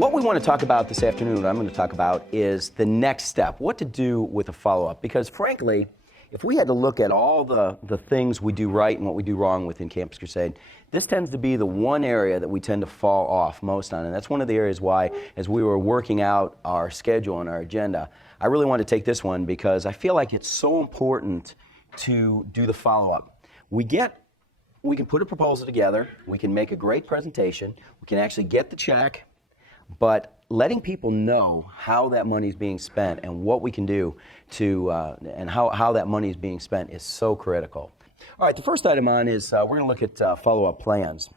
What we want to talk about this afternoon, what I'm going to talk about, is the next step, what to do with a follow-up. Because frankly, if we had to look at all the things we do right and what we do wrong within Campus Crusade, this tends to be the one area that we tend to fall off most on. And that's one of the areas why, as we were working out our schedule and our agenda, I really wanted to take this one because I feel like it's so important to do the follow-up. We can put a proposal together, we can make a great presentation, we can actually get the check, but letting people know how that money is being spent and what we can do to, and how that money is being spent is so critical. All right, the first item on is we're going to look at follow-up plans.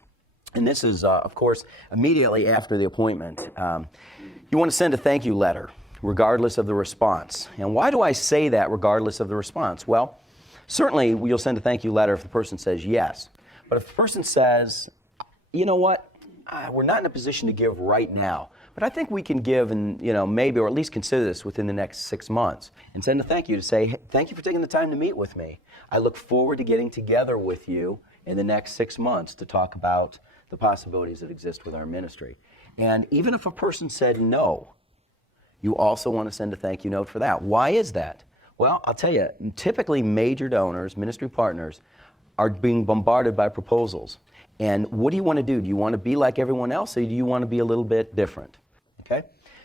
And this is, of course, immediately after the appointment. You want to send a thank you letter, regardless of the response. And why do I say that, regardless of the response? Well, certainly you'll send a thank you letter if the person says yes. But if the person says, you know what, we're not in a position to give right now, but I think we can give and, maybe, or at least consider this within the next 6 months, and send a thank you to say, hey, thank you for taking the time to meet with me. I look forward to getting together with you in the next 6 months to talk about the possibilities that exist with our ministry. And even if a person said no, you also want to send a thank you note for that. Why is that? Well, I'll tell you, typically major donors, ministry partners, are being bombarded by proposals. And what do you want to do? Do you want to be like everyone else, or do you want to be a little bit different? Okay?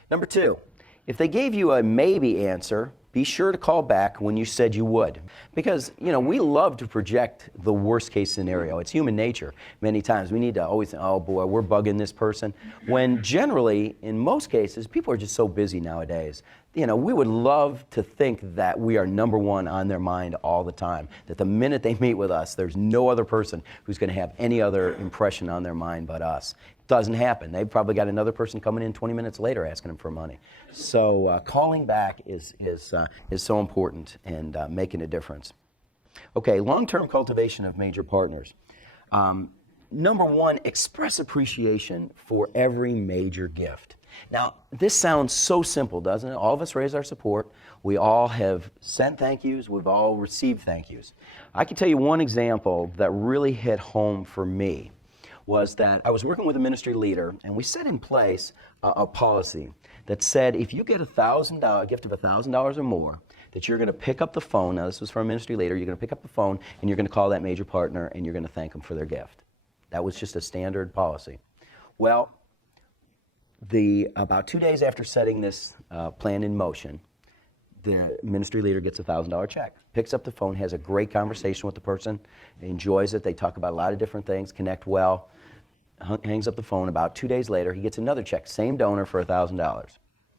Number two, if they gave you a maybe answer, be sure to call back when you said you would. Because, we love to project the worst case scenario. It's human nature many times. We need to always think, oh boy, we're bugging this person. When generally, in most cases, people are just so busy nowadays. We would love to think that we are number one on their mind all the time. That the minute they meet with us, there's no other person who's going to have any other impression on their mind but us. Doesn't happen. They've probably got another person coming in 20 minutes later asking them for money. So calling back is so important and making a difference. Okay, long-term cultivation of major partners. Number one, express appreciation for every major gift. Now, this sounds so simple, doesn't it? All of us raise our support. We all have sent thank yous. We've all received thank yous. I can tell you one example that really hit home for me was that I was working with a ministry leader, and we set in place a policy that said if you get a gift of $1,000 or more, that you're going to pick up the phone. Now, this was from a ministry leader. You're going to pick up the phone, and you're going to call that major partner, and you're going to thank them for their gift. That was just a standard policy. Well, about 2 days after setting this plan in motion, the ministry leader gets a $1,000 check, picks up the phone, has a great conversation with the person, enjoys it. They talk about a lot of different things, connect well, hangs up the phone. About 2 days later, he gets another check, same donor, for $1,000.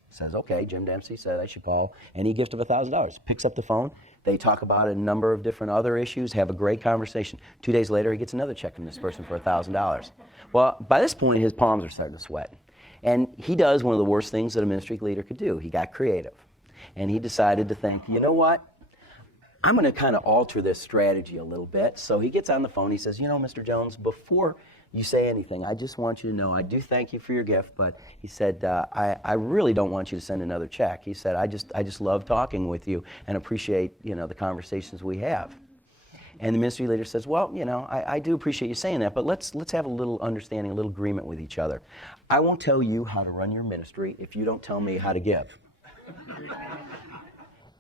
Says, okay, Jim Dempsey said I should call any gift of $1,000. Picks up the phone. They talk about a number of different other issues, have a great conversation. 2 days later, he gets another check from this person for $1,000. Well, by this point, his palms are starting to sweat. And he does one of the worst things that a ministry leader could do. He got creative. And he decided to think, you know what? I'm going to kind of alter this strategy a little bit. So he gets on the phone. He says, Mr. Jones, before you say anything, I just want you to know I do thank you for your gift, but he said, I really don't want you to send another check. He said, I just love talking with you and appreciate, the conversations we have. And the ministry leader says, well, I do appreciate you saying that, but let's have a little understanding, a little agreement with each other. I won't tell you how to run your ministry if you don't tell me how to give.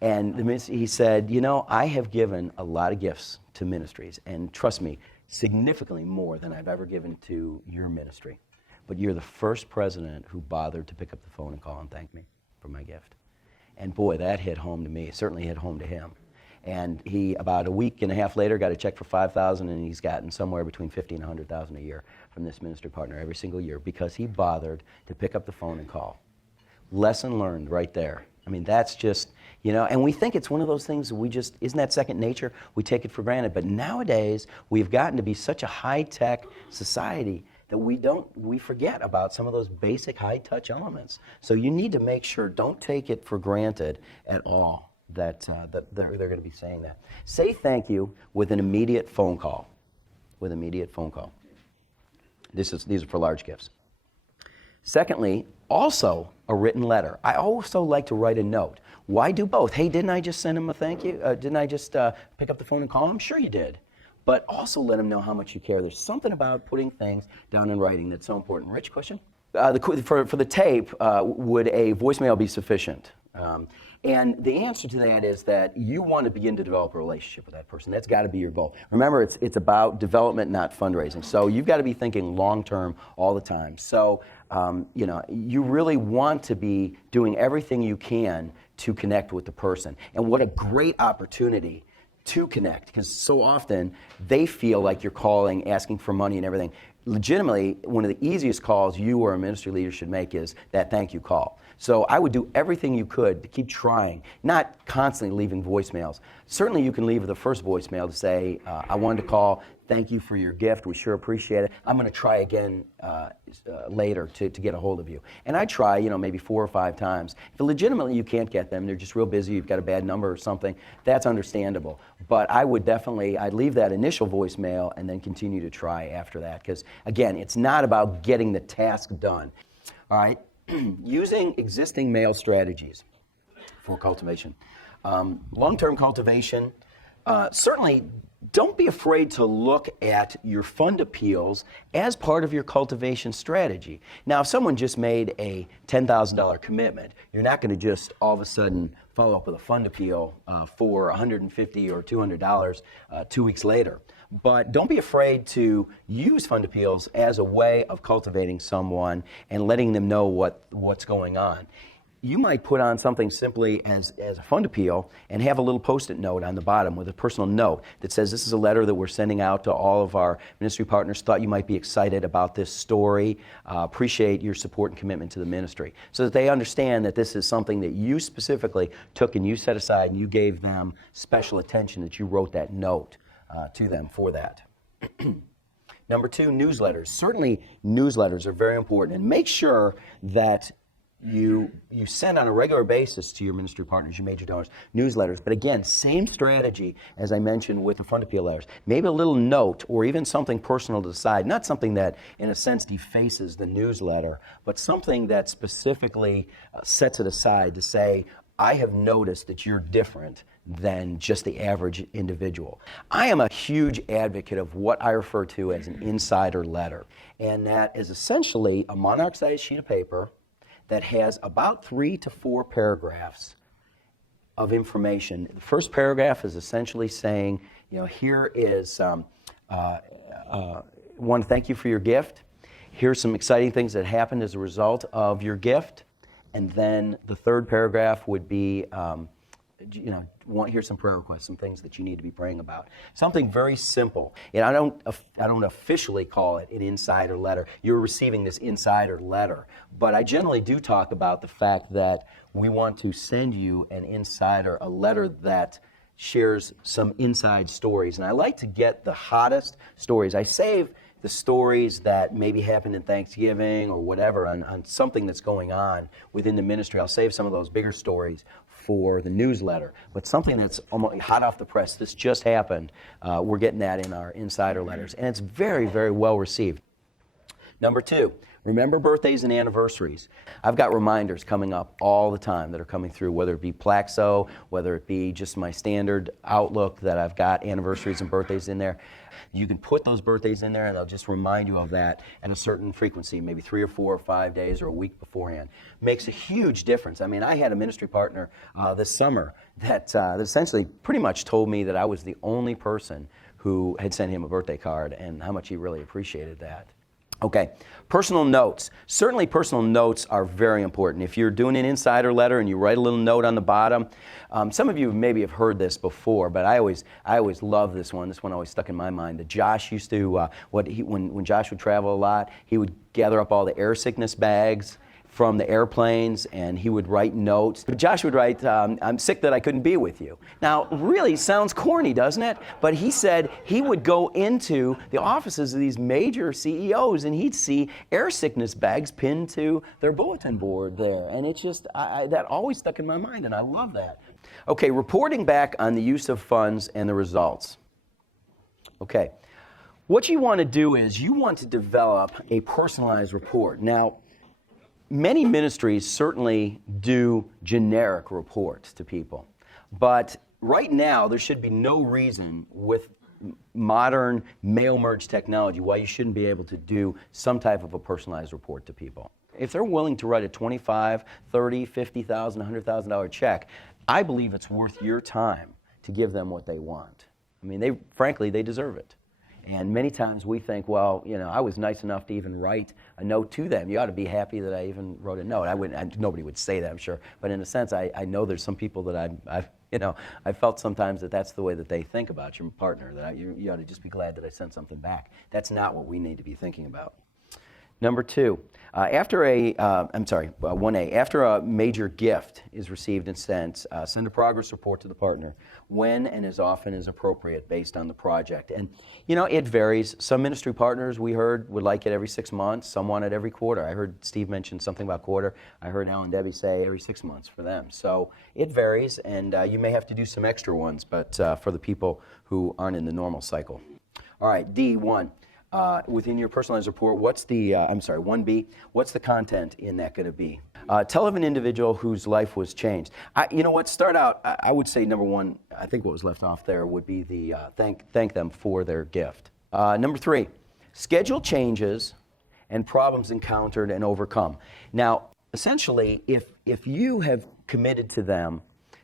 And he said, I have given a lot of gifts to ministries, and trust me, significantly more than I've ever given to your ministry. But you're the first president who bothered to pick up the phone and call and thank me for my gift. And boy, that hit home to me. It certainly hit home to him. And he, about a week and a half later, got a check for $5,000, and he's gotten somewhere between $50,000 and $100,000 a year from this ministry partner every single year because he bothered to pick up the phone and call. Lesson learned right there. I mean, that's just, and we think it's one of those things isn't that second nature? We take it for granted. But nowadays, we've gotten to be such a high-tech society that we forget about some of those basic high-touch elements. So you need to make sure, don't take it for granted at all that they're going to be saying that. Say thank you with an immediate phone call. These are for large gifts. Secondly, also a written letter. I also like to write a note. Why do both? Hey, didn't I just send him a thank you? Didn't I just pick up the phone and call him? Sure you did. But also let him know how much you care. There's something about putting things down in writing that's so important. Rich, question? For the tape, would a voicemail be sufficient? And the answer to that is that you want to begin to develop a relationship with that person. That's got to be your goal. Remember, it's about development, not fundraising. So you've got to be thinking long term all the time. So you really want to be doing everything you can to connect with the person. And what a great opportunity to connect, because so often they feel like you're calling, asking for money and everything. Legitimately, one of the easiest calls you or a ministry leader should make is that thank you call. So I would do everything you could to keep trying, not constantly leaving voicemails. Certainly you can leave the first voicemail to say, I wanted to call, thank you for your gift, we sure appreciate it. I'm going to try again later to get a hold of you. And I try, maybe 4 or 5 times. If legitimately you can't get them, they're just real busy, you've got a bad number or something, that's understandable. But I'd leave that initial voicemail and then continue to try after that. Because again, it's not about getting the task done. All right? Using existing mail strategies for cultivation. Long-term cultivation, certainly don't be afraid to look at your fund appeals as part of your cultivation strategy. Now, if someone just made a $10,000 commitment, you're not going to just all of a sudden follow up with a fund appeal for $150 or $200 2 weeks later. But don't be afraid to use fund appeals as a way of cultivating someone and letting them know what's going on. You might put on something simply as a fund appeal and have a little post-it note on the bottom with a personal note that says, this is a letter that we're sending out to all of our ministry partners. Thought you might be excited about this story. Appreciate your support and commitment to the ministry. So that they understand that this is something that you specifically took and you set aside and you gave them special attention, that you wrote that note to them for that. Number 2, newsletters. Certainly newsletters are very important, and make sure that you send on a regular basis to your ministry partners, your major donors, newsletters. But again, same strategy as I mentioned with the fund appeal letters. Maybe a little note or even something personal to the side, not something that in a sense defaces the newsletter, but something that specifically sets it aside to say, I have noticed that you're different than just the average individual. I am a huge advocate of what I refer to as an insider letter, and that is essentially a monarch-sized sheet of paper that has about 3 to 4 paragraphs of information. The first paragraph is essentially saying, here is, want to thank you for your gift. Here's some exciting things that happened as a result of your gift. And then the third paragraph would be, here's some prayer requests, some things that you need to be praying about. Something very simple. And I don't officially call it an insider letter. You're receiving this insider letter. But I generally do talk about the fact that we want to send you a letter that shares some inside stories. And I like to get the hottest stories. I save the stories that maybe happened in Thanksgiving or whatever on something that's going on within the ministry. I'll save some of those bigger stories for the newsletter. But something that's almost hot off the press, this just happened, we're getting that in our insider letters. And it's very, very well received. Number 2, remember birthdays and anniversaries. I've got reminders coming up all the time that are coming through, whether it be Plaxo, whether it be just my standard Outlook that I've got anniversaries and birthdays in there. You can put those birthdays in there and they'll just remind you of that at a certain frequency, maybe 3 or 4 or 5 days or a week beforehand. Makes a huge difference. I mean, I had a ministry partner this summer that essentially pretty much told me that I was the only person who had sent him a birthday card and how much he really appreciated that. Okay, personal notes. Certainly personal notes are very important. If you're doing an insider letter and you write a little note on the bottom, some of you maybe have heard this before, but I always love this one. This one always stuck in my mind. That Josh used to, when Josh would travel a lot, he would gather up all the air sickness bags from the airplanes, and he would write notes. Josh would write, I'm sick that I couldn't be with you. Now, really sounds corny, doesn't it? But he said he would go into the offices of these major CEOs, and he'd see air sickness bags pinned to their bulletin board there. And it's just, that always stuck in my mind, and I love that. Okay, reporting back on the use of funds and the results. Okay, what you want to do is you want to develop a personalized report. Now, many ministries certainly do generic reports to people, but right now there should be no reason with modern mail merge technology why you shouldn't be able to do some type of a personalized report to people. If they're willing to write a $25,000, $30,000, $50,000, $100,000 check, I believe it's worth your time to give them what they want. I mean, frankly, they deserve it. And many times we think, well, I was nice enough to even write a note to them. You ought to be happy that I even wrote a note. Nobody would say that, I'm sure. But in a sense, I know there's some people that I felt sometimes that that's the way that they think about your partner, that you ought to just be glad that I sent something back. That's not what we need to be thinking about. Number two, after a major gift is received and sent, send a progress report to the partner when and as often as appropriate based on the project. And, it varies. Some ministry partners, we heard, would like it every 6 months. Some want it every quarter. I heard Steve mention something about quarter. I heard Al and Debbie say every 6 months for them. So it varies, and you may have to do some extra ones, but for the people who aren't in the normal cycle. All right, D1. Within your personalized report, 1B, what's the content in that going to be? Tell of an individual whose life was changed. Start out, I would say number one, I think what was left off there would be the thank them for their gift. Number 3, schedule changes and problems encountered and overcome. Now, essentially, if you have committed to them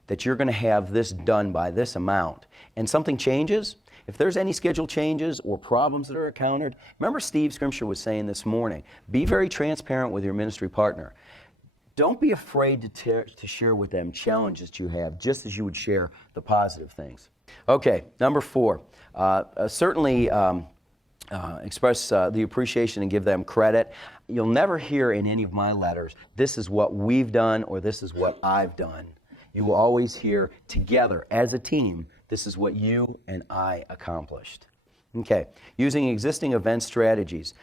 that you're going to have this done by this amount and something changes, if there's any schedule changes or problems that are encountered, remember Steve Scrimshire was saying this morning, be very transparent with your ministry partner. Don't be afraid to share with them challenges that you have, just as you would share the positive things. Okay, number 4, certainly express the appreciation and give them credit. You'll never hear in any of my letters, this is what we've done or this is what I've done. You will always hear together as a team, this is what you and I accomplished. Okay, using existing event strategies.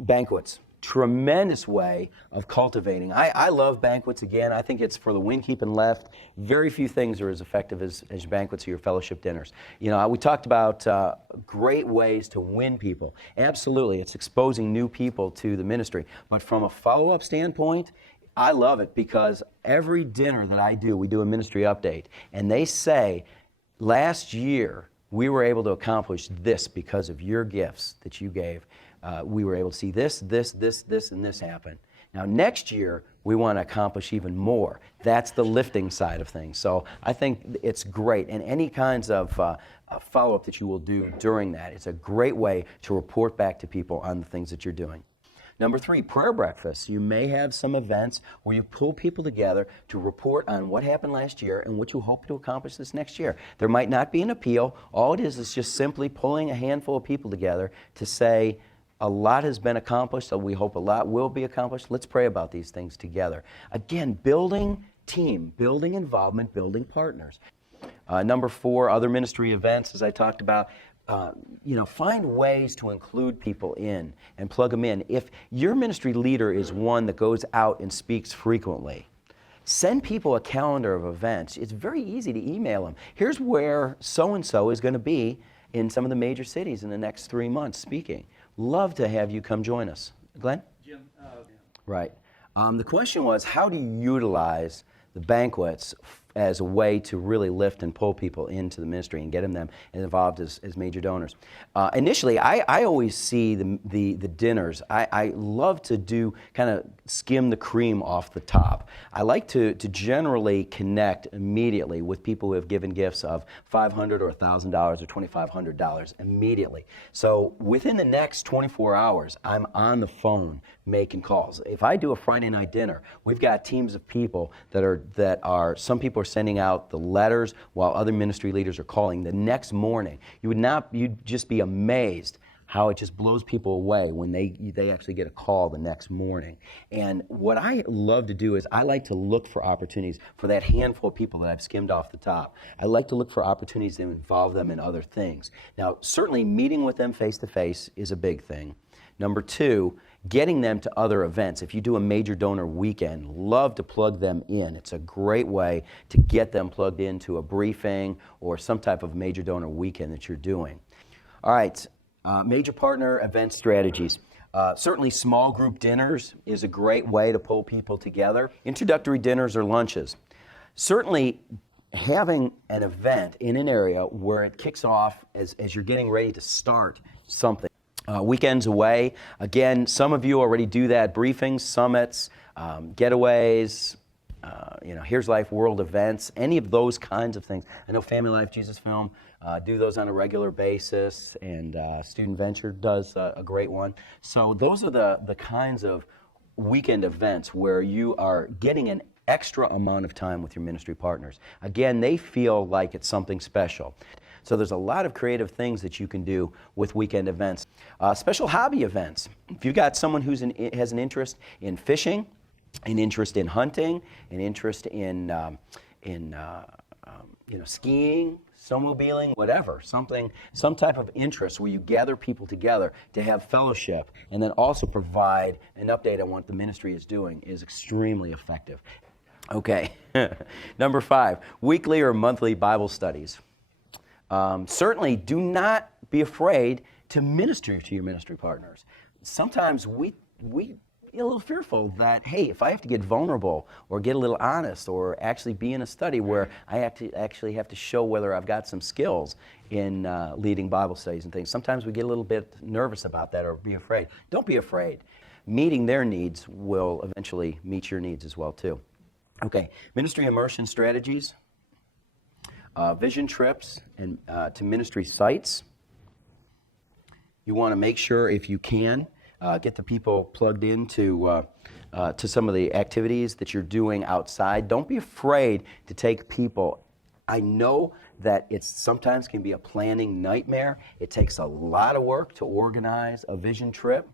Banquets, tremendous way of cultivating. I love banquets, again. I think it's for the win, keep, and left. Very few things are as effective as banquets or your fellowship dinners. We talked about great ways to win people. Absolutely, it's exposing new people to the ministry. But from a follow-up standpoint, I love it because every dinner that I do, we do a ministry update, and they say, last year we were able to accomplish this because of your gifts that you gave. We were able to see this, and this happen. Now next year, we want to accomplish even more. That's the lifting side of things. So I think it's great, and any kinds of follow-up that you will do during that, it's a great way to report back to people on the things that you're doing. Number 3, prayer breakfasts. You may have some events where you pull people together to report on what happened last year and what you hope to accomplish this next year. There might not be an appeal. All it is just simply pulling a handful of people together to say, a lot has been accomplished, so we hope a lot will be accomplished. Let's pray about these things together. Again, building team, building involvement, building partners. Number 4, other ministry events, as I talked about. Find ways to include people in and plug them in. If your ministry leader is one that goes out and speaks frequently, send people a calendar of events. It's very easy to email them. Here's where so-and-so is going to be in some of the major cities in the next 3 months speaking. Love to have you come join us. Glenn? Jim. Right. The question was, how do you utilize the banquets as a way to really lift and pull people into the ministry and get them involved as major donors? Initially, I always see the dinners. I love to do kind of skim the cream off the top. I like to generally connect immediately with people who have given gifts of $500 or $1,000 or $2,500 immediately. So within the next 24 hours, I'm on the phone making calls. If I do a Friday night dinner, we've got teams of people that are some people are sending out the letters while other ministry leaders are calling the next morning. You'd just be amazed how it just blows people away when they actually get a call the next morning. And what I love to do is I like to look for opportunities for that handful of people that I've skimmed off the top. I like to look for opportunities to involve them in other things. Now, certainly meeting with them face to face is a big thing. Number 2, getting them to other events. If you do a major donor weekend, love to plug them in. It's a great way to get them plugged into a briefing or some type of major donor weekend that you're doing. All right, major partner event strategies. Certainly small group dinners is a great way to pull people together. Introductory dinners or lunches. Certainly having an event in an area where it kicks off as you're getting ready to start something. Weekends away. Again, some of you already do that. Briefings, summits, getaways, Here's Life World events, any of those kinds of things. I know Family Life Jesus Film do those on a regular basis, and Student Venture does a great one. So those are the kinds of weekend events where you are getting an extra amount of time with your ministry partners. Again, they feel like it's something special. So there's a lot of creative things that you can do with weekend events. Special hobby events. If you've got someone who has an interest in fishing, an interest in hunting, an interest in skiing, snowmobiling, whatever, some type of interest where you gather people together to have fellowship and then also provide an update on what the ministry is doing is extremely effective. Okay, number 5, weekly or monthly Bible studies. Certainly do not be afraid to minister to your ministry partners. Sometimes we get a little fearful that, hey, if I have to get vulnerable or get a little honest or actually be in a study where I actually have to show whether I've got some skills in leading Bible studies and things, sometimes we get a little bit nervous about that or be afraid. Don't be afraid. Meeting their needs will eventually meet your needs as well, too. Okay, ministry immersion strategies, vision trips and to ministry sites. You want to make sure, if you can, get the people plugged into to some of the activities that you're doing outside. Don't be afraid to take people. I know that it sometimes can be a planning nightmare. It takes a lot of work to organize a vision trip,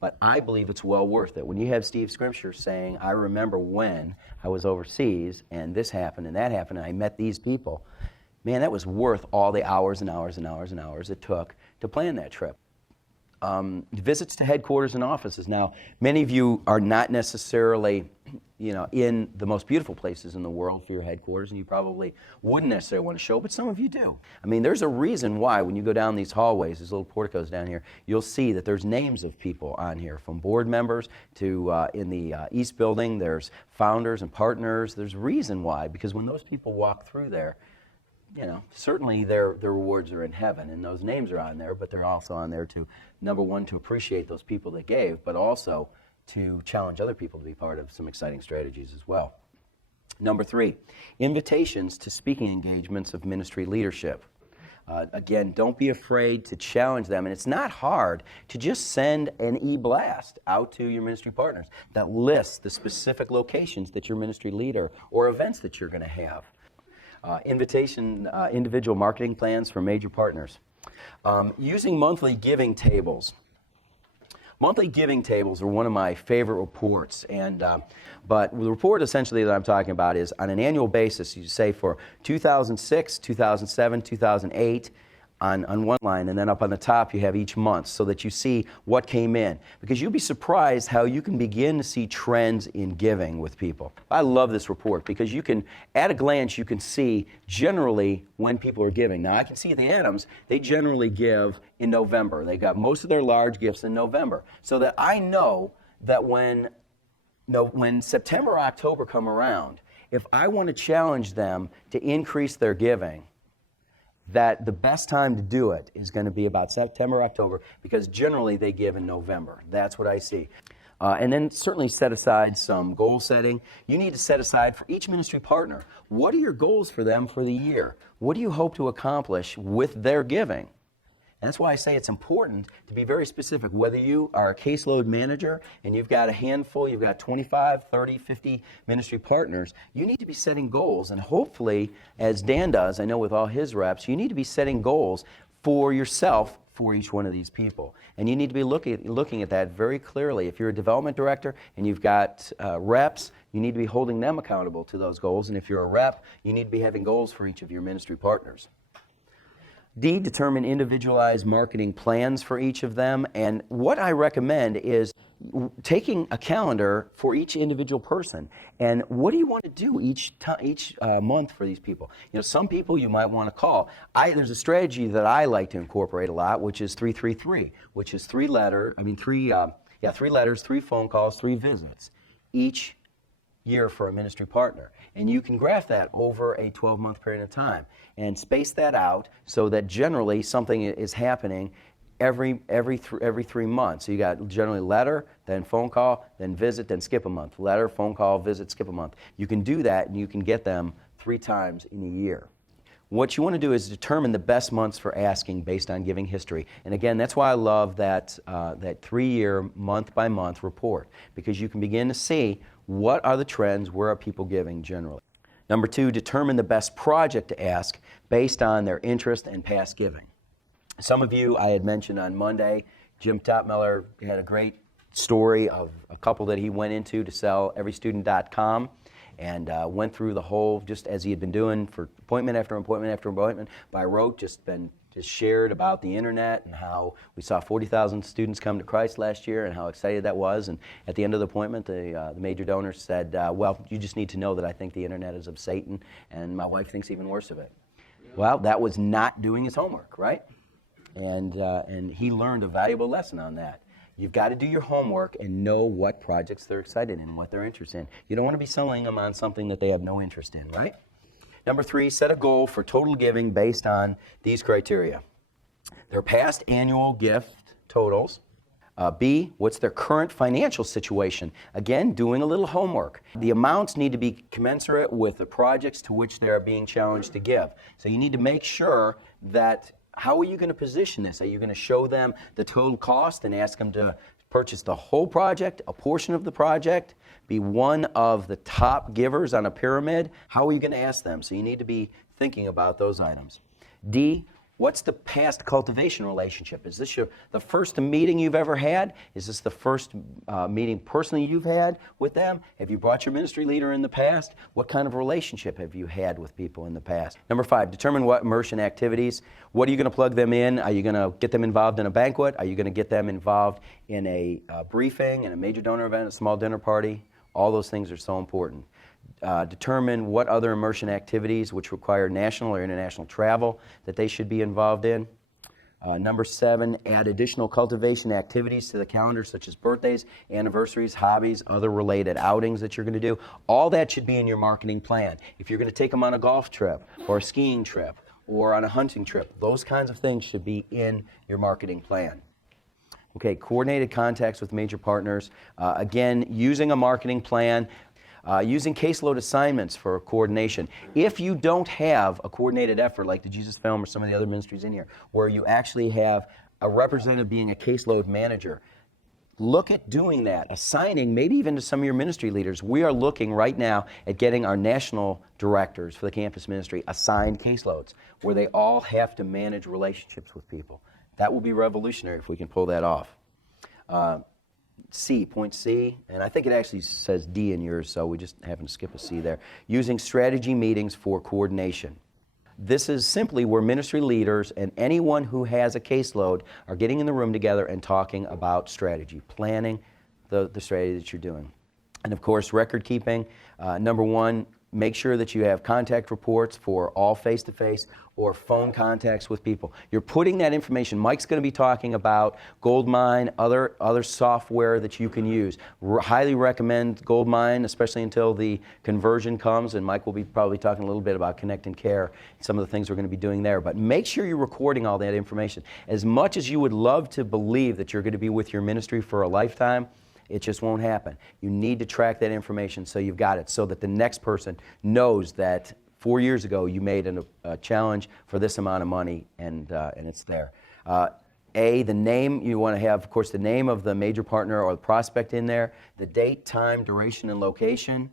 but I believe it's well worth it. When you have Steve Scrimshire saying, I remember when I was overseas and this happened and that happened and I met these people, man, that was worth all the hours and hours and hours and hours it took to plan that trip. Visits to headquarters and offices. Now, many of you are not necessarily, in the most beautiful places in the world for your headquarters, and you probably wouldn't necessarily want to show, but some of you do. I mean, there's a reason why when you go down these hallways, these little porticos down here, you'll see that there's names of people on here, from board members to in the East Building, there's founders and partners. There's a reason why, because when those people walk through there, certainly their rewards are in heaven, and those names are on there, but they're also on there to, number one, to appreciate those people that gave, but also to challenge other people to be part of some exciting strategies as well. Number 3, invitations to speaking engagements of ministry leadership. Again, don't be afraid to challenge them, and it's not hard to just send an e-blast out to your ministry partners that lists the specific locations that your ministry leader or events that you're going to have. Individual marketing plans for major partners. Using monthly giving tables. Monthly giving tables are one of my favorite reports, but the report essentially that I'm talking about is on an annual basis, you say for 2006, 2007, 2008, on one line, and then up on the top you have each month so that you see what came in. Because you'll be surprised how you can begin to see trends in giving with people. I love this report because you can, at a glance, you can see generally when people are giving. Now I can see at the Adams, they generally give in November. They got most of their large gifts in November. So that I know that when September or October come around, if I want to challenge them to increase their giving, that the best time to do it is going to be about September, October, because generally they give in November. That's what I see. And then certainly set aside some goal setting. You need to set aside for each ministry partner, what are your goals for them for the year? What do you hope to accomplish with their giving? And that's why I say it's important to be very specific. Whether you are a caseload manager and you've got a handful, you've got 25, 30, 50 ministry partners, you need to be setting goals. And hopefully, as Dan does, I know with all his reps, you need to be setting goals for yourself for each one of these people. And you need to be looking at that very clearly. If you're a development director and you've got reps, you need to be holding them accountable to those goals. And if you're a rep, you need to be having goals for each of your ministry partners. D, determine individualized marketing plans for each of them. And what I recommend is taking a calendar for each individual person. And what do you want to do each month for these people? Some people you might want to call. There's a strategy that I like to incorporate a lot, which is 333, which is three letters, 3 phone calls, 3 visits each year for a ministry partner. And you can graph that over a 12-month period of time and space that out so that generally something is happening every 3 months. So you got generally letter, then phone call, then visit, then skip a month. Letter, phone call, visit, skip a month. You can do that, and you can get them 3 times in a year. What you want to do is determine the best months for asking based on giving history. And again, that's why I love that 3-year, month-by-month report, because you can begin to see what are the trends, where are people giving generally. Number 2, determine the best project to ask based on their interest and past giving. Some of you, I had mentioned on Monday, Jim Topmiller had a great story of a couple that he went into to sell everystudent.com. And went through the whole, just as he had been doing for appointment after appointment after appointment, by rote, just shared about the internet and how we saw 40,000 students come to Christ last year and how excited that was. And at the end of the appointment, the major donor said, well, you just need to know that I think the internet is of Satan, and my wife thinks even worse of it. Well, that was not doing his homework, right? And he learned a valuable lesson on that. You've got to do your homework and know what projects they're excited in and what they're interested in. You don't want to be selling them on something that they have no interest in, right? Number 3, set a goal for total giving based on these criteria. Their past annual gift totals. B, what's their current financial situation? Again, doing a little homework. The amounts need to be commensurate with the projects to which they are being challenged to give. So you need to make sure that how are you going to position this? Are you going to show them the total cost and ask them to purchase the whole project, a portion of the project, be one of the top givers on a pyramid? How are you going to ask them? So you need to be thinking about those items. D, what's the past cultivation relationship? Is this the first meeting you've ever had? Is this the first meeting personally you've had with them? Have you brought your ministry leader in the past? What kind of relationship have you had with people in the past? Number 5, determine what immersion activities. What are you going to plug them in? Are you going to get them involved in a banquet? Are you going to get them involved in a briefing, in a major donor event, a small dinner party? All those things are so important. Determine what other immersion activities which require national or international travel that they should be involved in. Number 7, add additional cultivation activities to the calendar, such as birthdays, anniversaries, hobbies, other related outings that you're going to do. All that should be in your marketing plan. If you're going to take them on a golf trip or a skiing trip or on a hunting trip, those kinds of things should be in your marketing plan. Okay, coordinated contacts with major partners. Again, using a marketing plan. Using caseload assignments for coordination. If you don't have a coordinated effort like the Jesus Film or some of the other ministries in here, where you actually have a representative being a caseload manager, look at doing that, assigning maybe even to some of your ministry leaders. We are looking right now at getting our national directors for the campus ministry assigned caseloads, where they all have to manage relationships with people. That will be revolutionary if we can pull that off. C, point C, and I think it actually says D in yours, so we just happen to skip a C there. Using strategy meetings for coordination. This is simply where ministry leaders and anyone who has a caseload are getting in the room together and talking about strategy, planning the strategy that you're doing. And of course, record keeping. Number 1, make sure that you have contact reports for all face-to-face or phone contacts with people. You're putting that information. Mike's going to be talking about Goldmine, other software that you can use. Highly recommend Goldmine, especially until the conversion comes, and Mike will be probably talking a little bit about Connect and Care, some of the things we're going to be doing there. But make sure you're recording all that information. As much as you would love to believe that you're going to be with your ministry for a lifetime, it just won't happen. You need to track that information so you've got it, so that the next person knows that 4 years ago you made a challenge for this amount of money, and it's there. A, the name, you want to have, of course, the name of the major partner or the prospect in there, the date, time, duration, and location.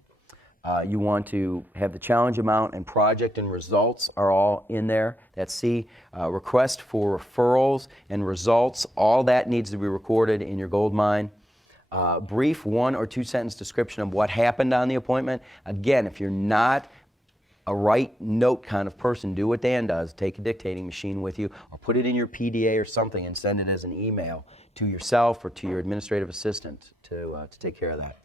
You want to have the challenge amount and project and results are all in there. That's C. Request for referrals and results, all that needs to be recorded in your Goldmine. Brief 1 or 2 sentence description of what happened on the appointment. Again, if you're not a write note kind of person, do what Dan does. Take a dictating machine with you or put it in your PDA or something and send it as an email to yourself or to your administrative assistant to take care of that.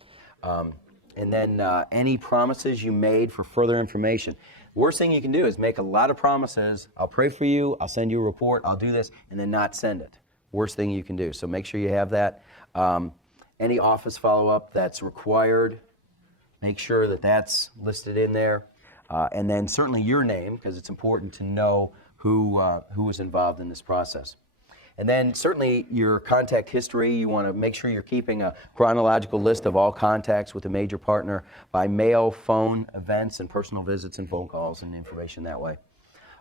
And then any promises you made for further information. Worst thing you can do is make a lot of promises. I'll pray for you, I'll send you a report, I'll do this, and then not send it. Worst thing you can do. So make sure you have that. Any office follow-up that's required, make sure that that's listed in there. And then certainly your name, because it's important to know who was involved in this process. And then certainly your contact history, you want to make sure you're keeping a chronological list of all contacts with a major partner by mail, phone, events, and personal visits and phone calls and information that way.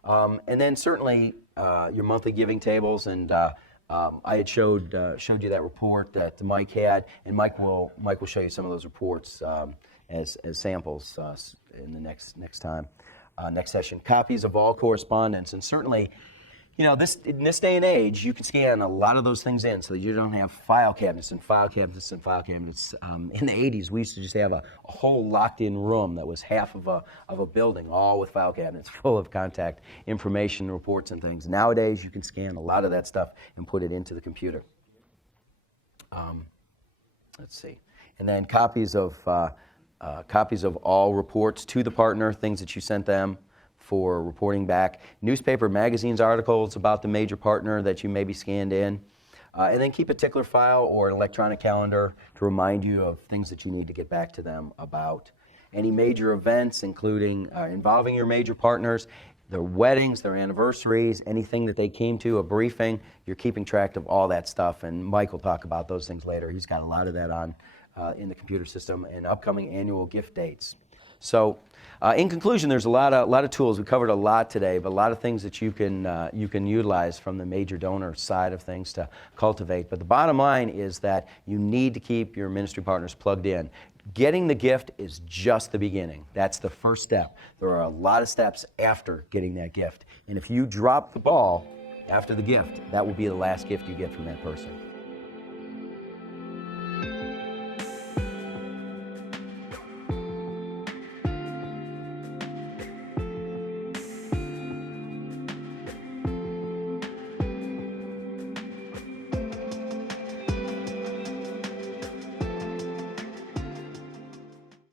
And then certainly your monthly giving tables, and I had showed you that report that Mike had, and Mike will show you some of those reports as samples in the next session. Copies of all correspondence, and certainly, you know, in this day and age, you can scan a lot of those things in, so that you don't have file cabinets and file cabinets and file cabinets. In the 80s, we used to just have a whole locked-in room that was half of a building, all with file cabinets full of contact information, reports, and things. Nowadays, you can scan a lot of that stuff and put it into the computer. Let's see, and then copies of all reports to the partner, things that you sent them for reporting back, newspaper, magazines, articles about the major partner that you maybe scanned in, and then keep a tickler file or an electronic calendar to remind you of things that you need to get back to them about. Any major events, including involving your major partners, their weddings, their anniversaries, anything that they came to, a briefing, you're keeping track of all that stuff, and Mike will talk about those things later. He's got a lot of that on in the computer system, and upcoming annual gift dates. So, in conclusion, there's a lot of tools. We covered a lot today, but a lot of things that you can utilize from the major donor side of things to cultivate. But the bottom line is that you need to keep your ministry partners plugged in. Getting the gift is just the beginning. That's the first step. There are a lot of steps after getting that gift. And if you drop the ball after the gift, that will be the last gift you get from that person.